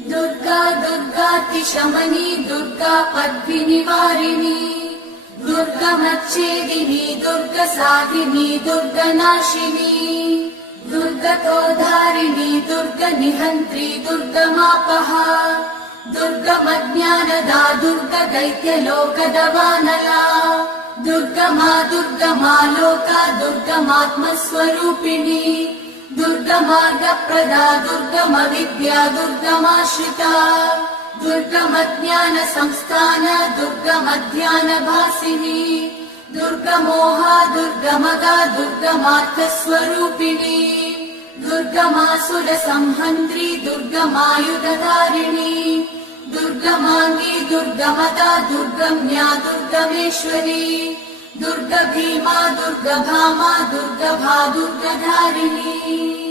दुर्गा दुर्गातिशमनी दुर्गा पद्मिनिवारिणी दुर्गमच्छेदिनी दुर्गसाधिनी दुर्गनाशिनी दुर्गतोधारिणी दुर्गनिहन्त्री दुर्गमापहा दुर्गमज्ञानदा दुर्गदैत्यलोकदवानला दुर्गमा दुर्गमा लोका दुर्गमात्मस्वरूपिणी दुर्गमार्गप्रदा दुर्गमविद्या दुर्गमाश्रिता दुर्गमज्ञानसंस्थान दुर्गमध्यानभासिनी दुर्गमोहा दुर्गमगा दुर्गमार्थस्वरूपिणी दुर्गमासुरसंहन्त्री दुर्गमायुधधारिणी दुर्गमाङ्गी दुर्गमदा दुर्गम्या दुर्गमेश्वरी दुर्गभीमा दुर्गभामा दुर्गभा दुर्गधारिणी।